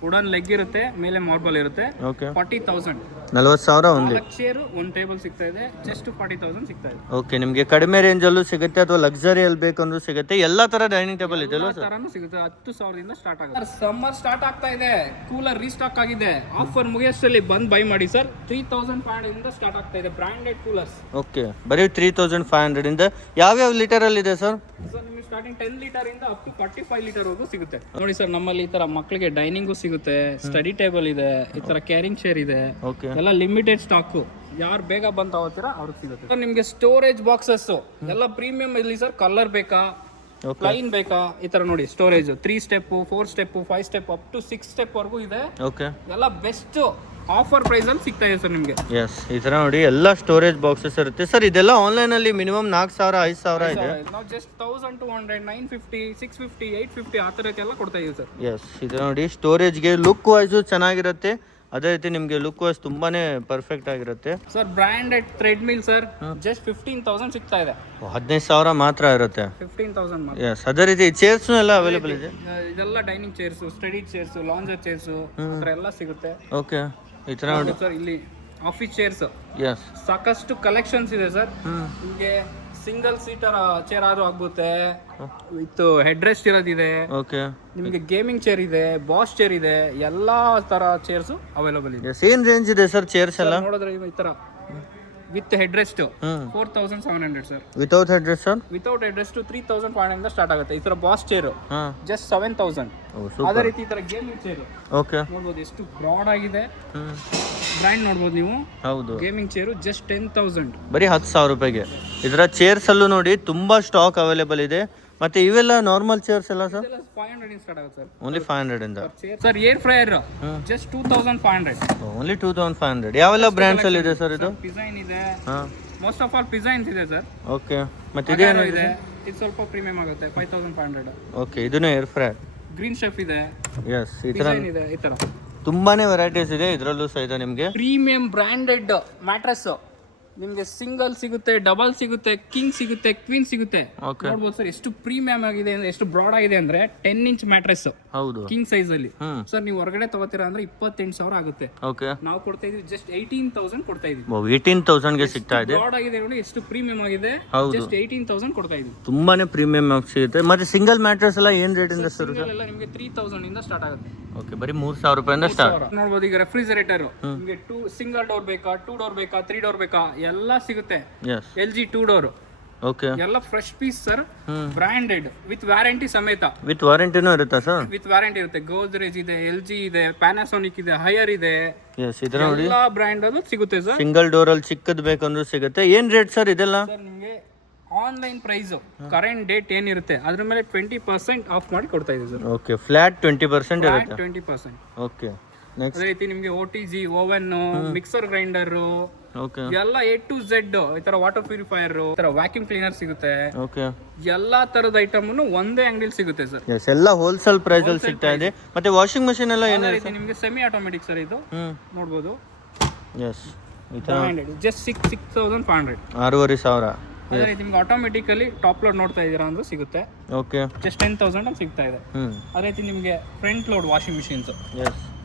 ವುಡನ್ ಲೆಗ್ ಇರುತ್ತೆ, ಮೇಲೆ ಮಾರ್ಬಲ್ ಇರುತ್ತೆ. ಓಕೆ, 40,000. 40,000 ಓನ್ಲಿ. 4 ಚೇರ್ 1 ಟೇಬಲ್ ಸಿಗ್ತಾ ಇದೆ. ಜಸ್ಟ್ 40,000 ಸಿಗ್ತಾ ಇದೆ. ಓಕೆ, ನಿಮಗೆ ಕಡಿಮೆ ರೇಂಜ್ ಅಲ್ಲೂ ಸಿಗುತ್ತೆ ಅಥವಾ ಲಕ್ಸರಿ ಅಲ್ಲಿ ಬೇಕಂದ್ರೂ ಸಿಗುತ್ತೆ. ಎಲ್ಲಾ ತರ ಡೈನಿಂಗ್ ಟೇಬಲ್ ಇದೆ ಅಲ್ವಾ ಸರ್? ತರನು ಸಿಗುತ್ತೆ. 10,000 ಇಂದ ಸ್ಟಾರ್ಟ್ ಆಗುತ್ತೆ. ಸಮ್ಮರ್ ಸ್ಟಾರ್ಟ್ ಆಗ್ತಾ ಇದೆ. ಕೂಲರ್ ರೀಸ್ಟಾಕ್ ಆಗಿದೆ. ಆಫರ್ ಮುಗಿಯೋಷ್ಟರಲ್ಲಿ ಬಂದ್ ಬೈ ಮಾಡಿ ಸರ್. 3,500 ಇಂದ ಸ್ಟಾರ್ಟ್ ಆಗ್ತಾ ಇದೆ ಬ್ರಾಂಡೆಡ್ ಕೂಲರ್ಸ್. ಓಕೆ, ಬರೀ 3,500 ಇಂದ. ಯಾವ್ಯಾವ ಲೀಟರ್ ಅಲ್ಲಿ ಇದೆ ಸರ್? ಸರ್ ನಿಮಗೆ ಸ್ಟಾರ್ಟಿಂಗ್ 10 ಲೀಟರ್ ಇಂದ ಅಪ್ ಟು 45 ಲೀಟರ್ ವರೆಗೂ ಸಿಗುತ್ತೆ ನೋಡಿ ಸರ್. ನಮ್ಮಲ್ಲಿ ಈ ತರ ಮಕ್ಕಳಿಗೆ ಡೈನಿಂಗು ಸಿಗುತ್ತೆ, ಸ್ಟಡಿ ಟೇಬಲ್ ಇದೆ, ಈ ತರ ಕ್ಯಾರಿಂಗ್ ಚೇರ್ ಇದೆ, ಎಲ್ಲ ಲಿಮಿಟೆಡ್ ಸ್ಟಾಕ್. ಯಾರು ಬೇಗ ಬಂತ ಹೋಗ್ತೀರಾ ಅವ್ರಿಗೆ ಸಿಗುತ್ತೆ ಸರ್. ನಿಮ್ಗೆ ಸ್ಟೋರೇಜ್ ಬಾಕ್ಸಸ್ ಎಲ್ಲ ಪ್ರೀಮಿಯಂ ಇಲ್ಲಿ ಸರ್. ಕಲರ್ ಬೇಕಾ, ಪ್ಲೈನ್ ಬೇಕಾ, ಈ ತರ ನೋಡಿ storage 3 step, 4 step, 5 step up to 6 step ವರೆಗೂ ಇದೆ. ಎಲ್ಲ ಬೆಸ್ಟ್ ಆಫರ್ ಪ್ರೈಸ್ ಅಲ್ಲಿ ಸಿಗ್ತಾ ಇದೆ ಸರ್ ನಿಮಗೆ. ಎಸ್, ಈ ತರ ನೋಡಿ ಎಲ್ಲ ಸ್ಟೋರೇಜ್ ಬಾಕ್ಸಸ್ ಇರುತ್ತೆ ಸರ್. ಇದೆಲ್ಲ ಆನ್ಲೈನ್ ಅಲ್ಲಿ ಮಿನಿಮಮ್ 4000 5000 ಇದೆ. ನಾವು ಜಸ್ಟ್ 1200, 950, 650, 850 ಆ ತರ ಎಲ್ಲ ಕೊಡ್ತಾ ಇದೀವಿ ಸರ್. ಎಸ್, ಇದು ನೋಡಿ ಸ್ಟೋರೇಜ್ಗೆ ಲುಕ್ ವೈಸ್ ಚೆನ್ನಾಗಿರುತ್ತೆ, ಅದೇ ರೀತಿ ನಿಮಗೆ ಲುಕ್ ವೈಸ್ ತುಂಬಾನೇ ಪರ್ಫೆಕ್ಟ್ ಆಗಿರುತ್ತೆ sir. Branded thread mill sir, just 15,000 ಸಿಗ್ತಾ ಇದೆ. 15,000 ಮಾತ್ರ ಇರುತ್ತೆ. 15,000 ಮಾತ್ರ. ಎಸ್, ಅದೇ ರೀತಿ ಚೇರ್ಸ್ ಎಲ್ಲ ಅವೈಲೇಬಲ್ ಇದೆ. ಇದೆಲ್ಲ dining chairs, study chairs, lounger chairs ಆ ಥರ ಎಲ್ಲ ಸಿಗುತ್ತೆ. ಓಕೆ, ಈ ತರ ನೋಡಿ ಸರ್. ಇಲ್ಲಿ ಆಫೀಸ್ ಚೇರ್ಸ್ ಎಸ್ ಸಾಕಷ್ಟು ಕಲೆಕ್ಷನ್ಸ್ ಇದೆ ಸರ್. ನಿಮಗೆ ಸಿಂಗಲ್ ಸೀಟರ್ ಚೇರ್ ಆದ್ರೂ ಆಗುತ್ತೆ, ವಿತ್ ಹೆಡ್ ರೆಸ್ಟ್ ಇರೋದಿದೆ. ಓಕೆ, ನಿಮಗೆ ಗೇಮಿಂಗ್ ಚೇರ್ ಇದೆ, ಬಾಸ್ ಚೇರ್ ಇದೆ, ಎಲ್ಲಾ ತರ ಚೇರ್ಸ್ ಅವೈಲೇಬಲ್ ಇದೆ. ಏನ್ ರೇಂಜ್ ಇದೆ ಸರ್ ಚೇರ್ಸ್ ಎಲ್ಲ? ನೋಡಿದ್ರೆ ಈ ತರ with head rest 4,700 sir. Without head rest sir? Without head rest 3,500 ಇಂದ ಸ್ಟಾರ್ಟ್ ಆಗುತ್ತೆ. ಈ ತರ ಬಾಸ್ ಚೇರ್ ಜಸ್ಟ್ 7,000. ಅದೇ ರೀತಿ ಈ ತರ ಗೇಮಿಂಗ್ ಚೇರ್ ಓಕೆ ನೋಡ್ಬೋದು, ಎಷ್ಟು ಬ್ರಾಡ್ ಆಗಿದೆ. ಬ್ರ್ಯಾಂಡ್ ನೋಡ್ಬೋದು ನೀವು. ಹೌದು, ಗೇಮಿಂಗ್ ಚೇರು ಜಸ್ಟ್ 10,000. ಬರೀ 10,000 ರೂಪಾಯಿಗೆ. ಇದರ ಚೇರ್ಸ್ ಅಲ್ಲೂ ನೋಡಿ ತುಂಬಾ ಸ್ಟಾಕ್ ಅವೈಲೇಬಲ್ ಇದೆ. ಮತ್ತೆ ಇವೆಲ್ಲ ನಾರ್ಮಲ್ ಚೇರ್ಸ್ ಎಲ್ಲ ಸರ್? 500 ಇಂದ ಸ್ಟಾರ್ಟ್ ಆಗುತ್ತೆ ಸರ್. ಓನ್ಲಿ 500 ಇಂದ sir. Air fryer just 2,500. Only 2,500. ಯಾವೆಲ್ಲ ಬ್ರ್ಯಾಂಡ್ಸ್ ಅಲ್ಲಿ ಇದೆ ಸರ್ ಇದು? ಪಿಸೈನ್ ಇದೆ, ಮೋಸ್ಟ್ ಆಫ್ ಆಲ್ ಪಿಸೈನ್ಸ್ ಇದೆ ಸರ್. ಓಕೆ, ಮತ್ತೆ ಇದೇನು ಇದೆ? ಇದು ಸ್ವಲ್ಪ ಪ್ರೀಮಿಯಂ ಆಗುತ್ತೆ, 5,500. ಓಕೆ, ಇದನ್ನು ಏರ್ ಫ್ರೈ. ಗ್ರೀನ್ ಶೆಫ್ ಇದೆ. ಎಸ್, ಈ ತರ ಪಿಸೈನ್ ಇದೆ. ಈ ತರ ತುಂಬಾನೇ ವೆರೈಟೀಸ್ ಇದೆ ಇದರಲ್ಲೂ ಸಹಿತ. ನಿಮಗೆ ಪ್ರೀಮಿಯಂ ಬ್ರಾಂಡೆಡ್ ಮ್ಯಾಟ್ರೆಸ್ ನಿಮಗೆ ಸಿಂಗಲ್ ಸಿಗುತ್ತೆ, ಡಬಲ್ ಸಿಗುತ್ತೆ, ಕಿಂಗ್ ಸಿಗುತ್ತೆ, ಕ್ವೀನ್ ಸಿಗುತ್ತೆ. ನೋಡ್ಬೋದು ಸರ್ ಎಷ್ಟು ಪ್ರೀಮಿಯಂ ಆಗಿದೆ, ಎಷ್ಟು ಬ್ರಾಡ್ ಆಗಿದೆ ಅಂದ್ರೆ 10 ಇಂಚ್ ಮ್ಯಾಟ್ರೆಸ್. ಹೌದು, ಕಿಂಗ್ ಸೈಜ್ ಅಲ್ಲಿ ಸರ್. ನೀವು ಹೊರಗಡೆ ತಗೋತೀರಾ ಅಂದ್ರೆ 28,000 ಆಗುತ್ತೆ. ಓಕೆ, ನಾವು ಕೊಡ್ತಾ ಇದೀವಿ ಜಸ್ಟ್ 18,000 ಕೊಡ್ತಾ ಇದೀವಿ. 18,000 ಗೆ ಸಿಗ್ತಾ ಇದೆ. ಬ್ರಾಡ್ ಆಗಿದೆ ನೋಡಿ, ಎಷ್ಟು ಪ್ರೀಮಿಯಂ ಆಗಿದೆ. ಜಸ್ಟ್ 18,000 ಕೊಡ್ತಾ ಇದೀವಿ. ತುಂಬಾನೇ ಪ್ರೀಮಿಯಂ ಸಿಗುತ್ತೆ. ಮತ್ತೆ ಸಿಂಗಲ್ ಮ್ಯಾಟ್ರೆಸ್ ಎಲ್ಲ ಏನ್ ರೇಟ್ ಇಂದ ಸರ್? ಎಲ್ಲ ನಿಮಗೆ 3,000 ಇಂದ ಸ್ಟಾರ್ಟ್ ಆಗುತ್ತೆ. ಓಕೆ, ಬರೀ 3,000 ರೂಪಾಯಿಂದ ಸ್ಟಾರ್ಟ್. ನೋಡ್ಬೋದು ಈಗ ರೆಫ್ರಿಜರೇಟರ್ ನಿಮಗೆ ಸಿಂಗಲ್ ಡೋರ್ ಬೇಕಾ, 2 ಡೋರ್ ಬೇಕಾ, 3 ಡೋರ್ ಬೇಕಾ, ಎಲ್ಲ ಸಿಗುತ್ತೆ. LG 2 door. ಓಕೆ, ಎಲ್ಲ fresh piece sir. Branded with warranty ಸಮೇತ. ವಿತ್ ವಾರಂಟಿನೂ ಇರುತ್ತಾ ಸರ್? ವಿತ್ ವ್ಯಾರಂಟಿ ಇರುತ್ತೆ. ಗೋದ್ರೇಜ್ ಇದೆ, LG ಇದೆ, ಪ್ಯಾನಾಸೋನಿಕ್ ಇದೆ, ಹೈಯರ್ ಇದೆ. ಎಸ್, ಇದರ ನೋಡಿ ಎಲ್ಲ ಬ್ರ್ಯಾಂಡ್ ಅದು ಸಿಗುತ್ತೆ ಸರ್. ಸಿಂಗಲ್ ಡೋರ್ ಅಲ್ಲಿ ಚಿಕ್ಕದ್ ಬೇಕಂದ್ರೂ ಸಿಗುತ್ತೆ. ಏನ್ ರೇಟ್ ಸರ್ ಇದೆಲ್ಲ? ಸರ್ ನಿಮಗೆ ಆನ್ಲೈನ್ ಪ್ರೈಸ್ ಕರೆಂಟ್ ಡೇಟ್ ಏನಿರುತ್ತೆ ಅದ್ರ ಮೇಲೆ 20% ಆಫ್ ಮಾಡಿ ಕೊಡ್ತಾ ಇದೆ ಸರ್. ಓಕೆ, ಫ್ಲಾಟ್ 20% ಇರುತ್ತೆ. 20%. ಓಕೆ, ನೆಕ್ಸ್ಟ್ ಅದೇ ರೀತಿ ನಿಮಗೆ OTG oven, mixer grinder, okay, ಎಲ್ಲ A to Z ಈ ತರ ವಾಟರ್ ಪ್ಯೂರಿಫೈಯರ್, ಈ ತರ ವ್ಯಾಕ್ಯೂಮ್ ಕ್ಲೀನರ್ ಸಿಗುತ್ತೆ. ಓಕೆ, ಎಲ್ಲಾ ತರದ ಐಟಮ್ ಒಂದೇ ಅಂಗಡಿಲಿ ಸಿಗುತ್ತೆ ಸರ್. ಎಸ್, ಎಲ್ಲ ಹೋಲ್ಸೇಲ್ ಪ್ರೈಸ್ ಅಲ್ಲಿ ಸಿಗ್ತಾ ಇದೆ. ಮತ್ತೆ ವಾಷಿಂಗ್ ಮಷೀನ್ ಎಲ್ಲ ಅದೇ ರೀತಿ ನಿಮಗೆ ಸೆಮಿ ಆಟೋಮೆಟಿಕ್ ಸರ್ ಇದು. ನೋಡ್ಬೋದು. ಎಸ್, ಈ ತರ ಜಸ್ಟ್ 6,500. 6,500. ಅದೇ ರೀತಿ ನಿಮ್ಗೆ ಆಟೋಮೆಟಿಕಲಿ ಟಾಪ್ ಲೋಡ್ ನೋಡ್ತಾ ಇದೀರಾ ಅಂದ್ರೆ ಸಿಗುತ್ತೆ. ಓಕೆ, ಜಸ್ಟ್ 10,000 ಅಂತ ಸಿಗ್ತಾ ಇದೆ. ಅದೇ ರೀತಿ ನಿಮಗೆ ಫ್ರಂಟ್ ಲೋಡ್ ವಾಷಿಂಗ್ ಮಿಷಿನ್ಸ್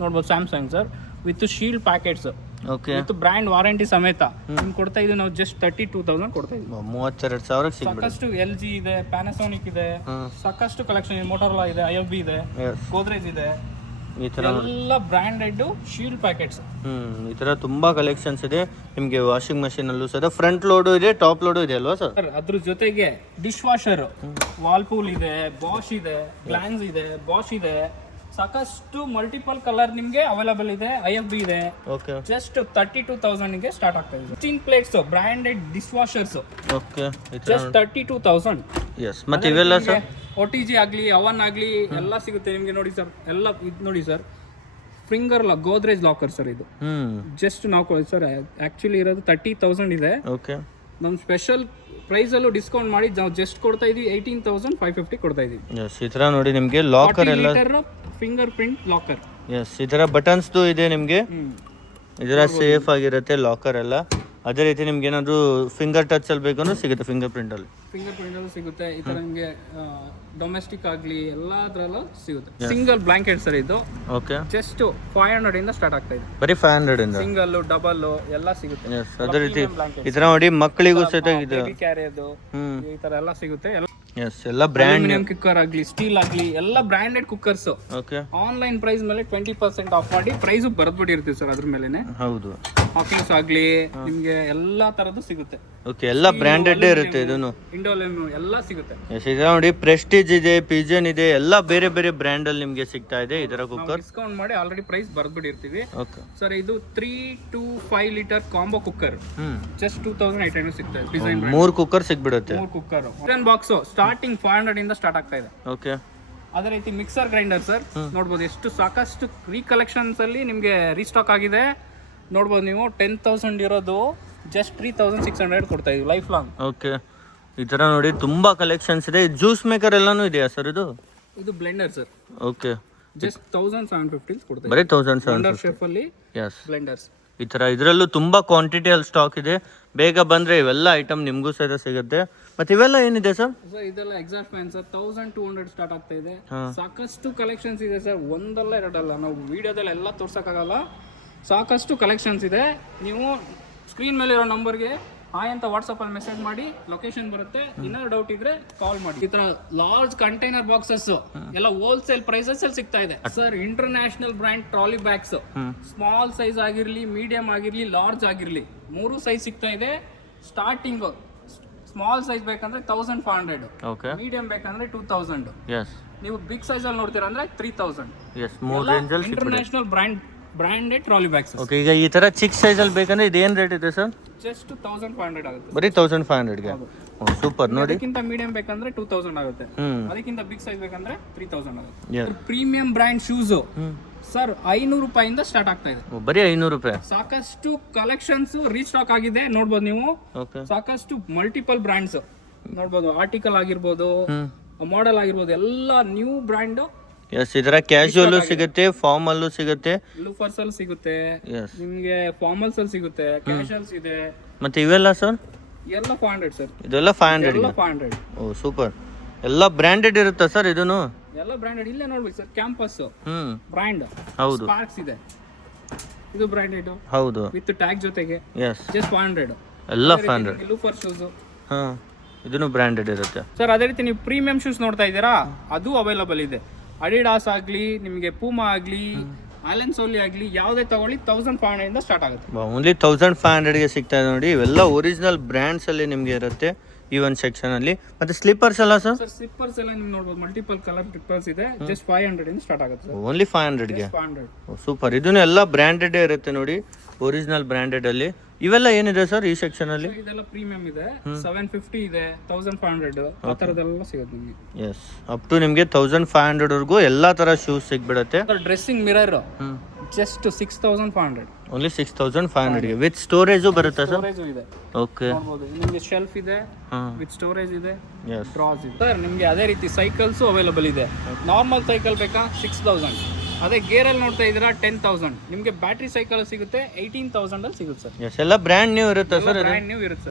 ನೋಡ್ಬೋದು. Samsung sir with shield packets, okay, with brand warranty ಸಮೇತ ನಿಮ್ಗೆ ಕೊಡ್ತಾ ಇದೀವಿ ನಾವು. ಜಸ್ಟ್ 32,000 ಕೊಡ್ತಾ ಇದೀವಿ. 32,000 ಸಿಗ್ಬಿಡುತ್ತೆ. ಸಾಕಷ್ಟು LG ಇದೆ, ಪ್ಯಾನಾಸೋನಿಕ್ ಇದೆ, ಸಾಕಷ್ಟು ಕಲೆಕ್ಷನ್ ಇದೆ. ಮೋಟೋರೋಲಾ ಇದೆ, IFB ಇದೆ, ಗೋದ್ರೇಜ್ ಇದೆ. ಈ ತರ ಎಲ್ಲ ಬ್ರಾಂಡೆಡ್ ಶೀಲ್ಡ್ ಪ್ಯಾಕೆಟ್ಸ್. ಈ ತರ ತುಂಬಾ ಕಲೆಕ್ಷನ್ಸ್ ಇದೆ ನಿಮ್ಗೆ ವಾಷಿಂಗ್ ಮಷೀನ್ ಅಲ್ಲೂ ಸಹ. ಫ್ರಂಟ್ ಲೋಡು ಇದೆ, ಟಾಪ್ ಲೋಡು ಇದೆ ಅಲ್ವಾ ಸರ್? ಅದ್ರ ಜೊತೆಗೆ ಡಿಶ್ ವಾಷರ್, ವಾಲ್ಪೂಲ್ ಇದೆ, ಬಾಷ್ ಇದೆ, ಗ್ಲಾನ್ಸ್ ಇದೆ, ಬಾಷ್ ಇದೆ. ಸಾಕಷ್ಟು ಮಲ್ಟಿಪಲ್ ಕಲರ್ ನಿಮ್ಗೆ ಅವೈಲೇಬಲ್ ಇದೆ. IFB ಇದೆ. ಓಕೆ, ಜಸ್ಟ್ 32,000 ಗೆ ಸ್ಟಾರ್ಟ್ ಆಗ್ತಾ ಇದೆ. 16 plates branded dishwashers. Okay, just 32,000. Yes, ಮತ್ತೆ ಇವೆಲ್ಲ ಸರ್ OTG ಆಗ್ಲಿ, ಅವನ್ ಆಗ್ಲಿ ಎಲ್ಲ ಸಿಗುತ್ತೆ ನಿಮ್ಗೆ. ನೋಡಿ ಸರ್, ಎಲ್ಲ ಇದು ನೋಡಿ sir, finger Godrej locker sir ಇದು. ಜಸ್ಟ್ ನಾವು ಸರ್ ಆಕ್ಚುಲಿ ಇರೋದು 30,000 ಇದೆ. ಓಕೆ, ನಮ್ಮ ಸ್ಪೆಷಲ್ ಪ್ರೈಸ್ ಅಲ್ಲೂ ಡಿಸ್ಕೌಂಟ್ ಮಾಡಿ ನಾವು ಜಸ್ಟ್ ಕೊಡ್ತಾ ಇದೀವಿ 18,550 ಕೊಡ್ತಾ ಇದೀವಿ. ಎಸ್, ಈ ತರ ನೋಡಿ ನಿಮ್ಗೆ ಲಾಕರ್ ಎಲ್ಲ ಫಿಂಗರ್ ಪ್ರಿಂಟ್ ಲಾಕರ್. ಎಸ್, ಈ ತರ ಬಟನ್ಸ್ ಇದೆ ನಿಮ್ಗೆ. ಇದರ ಸೇಫ್ ಆಗಿರುತ್ತೆ ಲಾಕರ್ ಎಲ್ಲ. ಅದೇ ರೀತಿ ನಿಮ್ಗೆ ಏನಾದ್ರು ಫಿಂಗರ್ ಟಚ್ ಅಲ್ಲಿ ಬೇಕಂದ್ರೂ ಸಿಗುತ್ತೆ. ಫಿಂಗರ್ ಪ್ರಿಂಟ್ ಅಲ್ಲಿ ಸಿಗುತ್ತೆ. ಈ ತರ ನಿಮ್ಗೆ ಡೊಮೆಸ್ಟಿಕ್ ಆಗ್ಲಿ ಎಲ್ಲಾದ್ರಲ್ಲೂ ಸಿಗುತ್ತೆ. ಸಿಂಗಲ್ ಬ್ಲಾಂಕೆಟ್ ಸರ್ ಇದು. ಓಕೆ, ಜಸ್ಟ್ 500 ಇಂದ ಸ್ಟಾರ್ಟ್ ಆಗ್ತಾ ಇದೆ. ಬರೀ 500 ಇಂದ ಸಿಂಗಲ್, ಡಬಲ್ ಎಲ್ಲ ಸಿಗುತ್ತೆ. ಎಸ್, ಅದೇ ರೀತಿ ಈ ತರ ನೋಡಿ ಮಕ್ಕಳಿಗೂ ಸಹಿತ ಇದೆ. ಕ್ಯಾರಿಯದು ಈ ತರ ಎಲ್ಲ ಸಿಗುತ್ತೆ. ಎಸ್, ಎಲ್ಲ ಬ್ರ್ಯಾಂಡ್ ಕುಕ್ಕರ್ ಆಗ್ಲಿ, ಸ್ಟೀಲ್ ಆಗ್ಲಿ ಎಲ್ಲ branded cookers. Okay, online price ಮೇಲೆ 20% ಆಫ್ ಮಾಡಿ ಪ್ರೈಸ್ ಬರ್ದ್ಬಿಟ್ಟಿರ್ತೀವಿ ಸರ್ ಅದ್ರ ಮೇಲೆನೆ. ಹೌದು. ಹಾಕಿಂಗ್ಸ್ ಆಗ್ಲಿ ನಿಮ್ಗೆ ಎಲ್ಲಾ ತರದ್ದು ಸಿಗುತ್ತೆ. ಓಕೆ, ಎಲ್ಲ ಬ್ರ್ಯಾಂಡೆಡ್ ಇರುತ್ತೆ ಇದನ್ನು. ಇಂಡೋಲೆಮ್ ಎಲ್ಲ ಸಿಗುತ್ತೆ. ಎಸ್, ಇದು ನೋಡಿ ಪ್ರೆಸ್ಟೀಜ್ ಇದೆ, ಪಿಜನ್ ಇದೆ, ಎಲ್ಲ ಬೇರೆ ಬೇರೆ ಬ್ರ್ಯಾಂಡ್ ಅಲ್ಲಿ ನಿಮಗೆ ಸಿಗ್ತಾ ಇದೆ ಇದರ ಕುಕ್ಕರ್. ಡಿಸ್ಕೌಂಟ್ ಮಾಡಿ ಆಲ್ರೆಡಿ ಪ್ರೈಸ್ ಬರ್ದ್ಬಿಟ್ಟಿರ್ತೀವಿ. ಓಕೆ ಸರ್ ಇದು 3 to 5 litre combo cooker just 2800 ಸಿಗ್ತಾ ಇದೆ. ಡಿಸೈನ್ 3 ಕುಕ್ಕರ್ ಸಿಗ್ಬಿಡುತ್ತೆ. 3 ಕುಕ್ಕರ್ ಐರನ್ ಬಾಕ್ಸ್ ಸ್ಟಾರ್ಟಿಂಗ್ 500 ಇಂದ ಸ್ಟಾರ್ಟ್ ಆಗ್ತಾ ಇದೆ. ಓಕೆ, ಅದೇ ರೀತಿ ಮಿಕ್ಸರ್ ಗ್ರೈಂಡರ್ ಸರ್ ನೋಡ್ಬೋದು, ಎಷ್ಟು ಸಾಕಷ್ಟು ರೀಕಲೆಕ್ಷನ್ಸ್ ಅಲ್ಲಿ ನಿಮಗೆ ರೀಸ್ಟಾಕ್ ಆಗಿದೆ. ನೋಡ್ಬೋದು ನೀವು 10,000 ಇರೋದು ಜಸ್ಟ್ 3,600 ಕೊಡ್ತಾ ಇದೀವಿ ಲೈಫ್ ಲಾಂಗ್. ಓಕೆ, ಈ ತರ ನೋಡಿ ತುಂಬಾ ಕಲೆಕ್ಷನ್ಸ್ ಇದೆ. ಜ್ಯೂಸ್ ಮೇಕರ್ ಎಲ್ಲಾನು ಇದೆಯಾ ಸರ್ ಇದು? ಇದು ಬ್ಲೆಂಡರ್ ಸರ್. ಓಕೆ, ಜಸ್ಟ್ 1750 ಕೊಡ್ತಾ ಬರೀ ಇದೀವಿ. 1700 ಶೇಪ್ ಅಲ್ಲಿ ಎಸ್. ಬ್ಲೆಂಡರ್ಸ್ ಈ ತರ ಇದರಲ್ಲೂ ತುಂಬಾ ಕ್ವಾಂಟಿಟಿ ಅಲ್ಲಿ ಸ್ಟಾಕ್ ಇದೆ. ಬೇಗ ಬಂದ್ರೆ ಇವೆಲ್ಲ ಐಟಮ್ ನಿಮ್ಗೂ ಸಹಿತ ಸಿಗುತ್ತೆ. ಮತ್ತೆ ಇವೆಲ್ಲ ಏನಿದೆ ಸರ್? ಇದೆಲ್ಲ ಎಕ್ಸಾಸ್ಟ್ ಫ್ಯಾನ್ ಸರ್ 1200 ಸ್ಟಾರ್ಟ್ ಆಗ್ತಾ ಇದೆ. ಸಾಕಷ್ಟು ಕಲೆಕ್ಷನ್ಸ್ ಇದೆ ಸರ್, ಒಂದಲ್ಲ ಎರಡಲ್ಲ, ನಾವು ವಿಡಿಯೋದಲ್ಲಿ ಎಲ್ಲ ತೋರ್ಸಕ್ಕಾಗಲ್ಲ. ಸಾಕಷ್ಟು ಕಲೆಕ್ಷನ್ಸ್ ಇದೆ. ನೀವು ಸ್ಕ್ರೀನ್ ಮೇಲೆ ಇರೋ ನಂಬರ್ಗೆ ಹಾಯ್ ಅಂತ ವಾಟ್ಸಪ್ ಅಲ್ಲಿ ಮೆಸೇಜ್ ಮಾಡಿ, ಲೊಕೇಶನ್ ಬರುತ್ತೆ. ಏನಾದ್ರು ಡೌಟ್ ಇದ್ರೆ ಕಾಲ್ ಮಾಡಿ. ಈ ತರ ಲಾರ್ಜ್ ಕಂಟೈನರ್ ಬಾಕ್ಸಸ್ ಎಲ್ಲ ಹೋಲ್ಸೇಲ್ ಪ್ರೈಸಸ್ ಅಲ್ಲಿ ಸಿಗ್ತಾ ಇದೆ sir. International brand trolley bags, small size ಆಗಿರ್ಲಿ, ಮೀಡಿಯಂ ಆಗಿರ್ಲಿ, ಲಾರ್ಜ್ ಆಗಿರ್ಲಿ, 3 ಸೈಜ್ ಸಿಗ್ತಾ ಇದೆ. ಸ್ಟಾರ್ಟಿಂಗ್ ಸ್ಮಾಲ್ ಸೈಜ್ ಬೇಕಂದ್ರೆ 1500, ಓಕೆ, ಮೀಡಿಯಂ ಬೇಕಂದ್ರೆ 2000, ಎಸ್. ನೀವು ಬಿಗ್ ಸೈಜ್ ಅಲ್ಲಿ ನೋಡ್ತೀರಾ ಅಂದ್ರೆ 3000. ಎಸ್, 3 ರೇಂಜ್ ಅಲ್ಲಿ international branded trolley bags. Okay, ಈಗ ಈ ತರ ಚಿಕ್ಕ ಸೈಜ್ ಅಲ್ಲಿ ಬೇಕಂದ್ರೆ ಇದು ಏನ್ ರೇಟ್ ಇದೆ ಸರ್? ಜಸ್ಟ್ 1500 ಆಗುತ್ತೆ. ಬರೀ 1500 ಗೆ. ಸೂಪರ್ ನೋಡಿ. ಅದಕ್ಕಿಂತ ಮೀಡಿಯಂ ಬೇಕಂದ್ರೆ 2000 ಆಗುತ್ತೆ. ಅದಕ್ಕಿಂತ ಬಿಗ್ ಸೈಜ್ ಬೇಕಂದ್ರೆ 3000 ಆಗುತ್ತೆ. ಪ್ರೀಮಿಯಂ ಬ್ರ್ಯಾಂಡ್ ಶೂಸ್ ಸರ್ 500 ರೂಪಾಯಿಂದ ಸ್ಟಾರ್ಟ್ ಆಗ್ತಾ ಇದೆ. ಬರೀ 500 ರೂಪಾಯಿ. ಸಾಕಷ್ಟು ಕಲೆಕ್ಷನ್ಸ್ ರೀಸ್ಟಾಕ್ ಆಗಿದೆ, ನೋಡ್ಬೋದು ನೀವು. ಓಕೆ, ಸಾಕಷ್ಟು ಮಲ್ಟಿಪಲ್ ಬ್ರ್ಯಾಂಡ್ಸ್ ನೋಡ್ಬೋದು, ಆರ್ಟಿಕಲ್ ಆಗಿರ್ಬೋದು, ಮಾಡೆಲ್ ಆಗಿರ್ಬೋದು, ಎಲ್ಲ ನ್ಯೂ ಬ್ರ್ಯಾಂಡ್. ಎಸ್, ಇದರ ಕ್ಯಾಶುಯಲ್ ಸಿಗುತ್ತೆ, ಫಾರ್ಮಲ್ ಸಿಗುತ್ತೆ, ಲೂಫರ್ಸ್ ಅಲ್ಲಿ ಸಿಗುತ್ತೆ, ಎಸ್, ನಿಮ್ಗೆ ಫಾರ್ಮಲ್ಸ್ ಅಲ್ಲಿ ಸಿಗುತ್ತೆ, ಕ್ಯಾಶುಯಲ್ಸ್ ಇದೆ. ಮತ್ತೆ ಇವೆಲ್ಲ ಸರ್? ಎಲ್ಲ 500 ಸರ್. ಇದೆಲ್ಲ 500 ಎಲ್ಲ 500. Oh super. ಎಲ್ಲ ಬ್ರ್ಯಾಂಡೆಡ್ ಇರುತ್ತಾ ಸರ್ ಇದನ್ನು? ಎಲ್ಲ ಬ್ರ್ಯಾಂಡೆಡ್. ಇಲ್ಲೇ ನೋಡ್ಬೇಕು ಸರ್, ಕ್ಯಾಂಪಸ್ ಬ್ರ್ಯಾಂಡ್, ಹೌದು, ಸ್ಪಾರ್ಕ್ಸ್ ಇದೆ, ಇದು ಬ್ರ್ಯಾಂಡೆಡ್, ಹೌದು, ವಿತ್ ಟ್ಯಾಗ್ ಜೊತೆಗೆ. Yes, just 500. ಎಲ್ಲ 500. ಲೂಫರ್ ಶೂಸ್, ಹಾ, ಇದನ್ನು ಬ್ರ್ಯಾಂಡೆಡ್ ಇರುತ್ತೆ ಸರ್. ಅದೇ ರೀತಿ ನೀವು ಪ್ರೀಮಿಯಂ ಶೂಸ್ ನೋಡ್ತಾ ಇದ್ದೀರಾ, ಅದು ಅವೈಲಬಲ್ ಇದೆ. ಅಡಿಡಾಸ್ ಆಗ್ಲಿ, ನಿಮಗೆ ಪೂಮಾ ಆಗ್ಲಿ, ಅಲೆನ್ ಸೋಲಿ ಆಗ್ಲಿ, ಯಾವುದೇ ತಗೊಳ್ಳಿ 1500 ಇಂದ ಸ್ಟಾರ್ಟ್ ಆಗುತ್ತೆ. ಓನ್ಲಿ 1500 ಗೆ ಸಿಗ್ತಾ ಇದೆ ನೋಡಿ. ಇವೆಲ್ಲ ಒರಿಜಿನಲ್ ಬ್ರ್ಯಾಂಡ್ಸ್ ಅಲ್ಲಿ ನಿಮ್ಗೆ ಇರುತ್ತೆ ಈ ಒಂದು ಸೆಕ್ಷನ್ ಅಲ್ಲಿ. ಮತ್ತೆ ಸ್ಲಿಪ್ಪರ್ಸ್ ಎಲ್ಲ ಸರ್? ಸರ್ ಸ್ಲಿಪ್ಪರ್ಸ್ ಎಲ್ಲ ನೀವು ನೋಡಬಹುದು, ಮಲ್ಟಿಪಲ್ ಕಲರ್ ಸ್ಲಿಪ್ಪರ್ಸ್ ಇದೆ. ಜಸ್ಟ್ 500 ಇಂದ ಸ್ಟಾರ್ಟ್ ಆಗುತ್ತೆ ಸರ್. ಓನ್ಲಿ 500 ಗೆ. 500. ಸೂಪರ್. ಇದನ್ನು ಎಲ್ಲ ಬ್ರ್ಯಾಂಡೆಡ್ ಇರುತ್ತೆ ನೋಡಿ, ಒರಿಜಿನಲ್ ಬ್ರ್ಯಾಂಡೆಡ್ ಅಲ್ಲಿ. ಇವೆಲ್ಲ ಏನಿದೆ ಸರ್ ಈ ಸೆಕ್ಷನ್ ಅಲ್ಲಿ? ಇದೆಲ್ಲ ಪ್ರೀಮಿಯಂ ಇದೆ, 750 ಇದೆ, 1500 ಆ ತರದೆಲ್ಲ ಸಿಗುತ್ತೆ ನಿಮಗೆ. ಎಸ್, ಅಪ್ ಟು ನಿಮಗೆ 1500 ವರೆಗೂ ಎಲ್ಲಾ ತರ ಶೂಸ್ ಸಿಗ್ಬಿಡುತ್ತೆ. Dressing mirror just 6500. ಓನ್ಲಿ 6500 ಗೆ ವಿತ್ ಸ್ಟೋರೇಜ್ ಬರುತ್ತೆ ಸರ್? ಸ್ಟೋರೇಜ್ ಇದೆ. ಓಕೆ, ನೋಡಬಹುದು, ನಿಮಗೆ ಶೆಲ್ಫ್ ಇದೆ, ವಿತ್ ಸ್ಟೋರೇಜ್ ಇದೆ, ಎಸ್, ಡ್ರಾಸ್ ಇದೆ ಸರ್. ನಿಮಗೆ ಅದೇ ರೀತಿ ಸೈಕಲ್ಸ್ ಅವೈಲಬಲ್ ಇದೆ. ನಾರ್ಮಲ್ ಸೈಕಲ್ ಬೇಕಾ 6000, ಅದೇ ಗೇರ್ ಅಲ್ಲಿ ನೋಡ್ತಾ ಇದ್ದೀರಾ 10,000. ನಿಮಗೆ ಬ್ಯಾಟ್ರಿ ಸೈಕಲ್ ಸಿಗುತ್ತೆ 18,000 ಅಲ್ಲಿ ಸಿಗುತ್ತೆ ಸರ್. ಎಸ್, ಎಲ್ಲ ಬ್ರ್ಯಾಂಡ್ ನ್ಯೂ ಇರುತ್ತೆ ಸರ್? ಬ್ರ್ಯಾಂಡ್ ನ್ಯೂ ಇರುತ್ತೆ.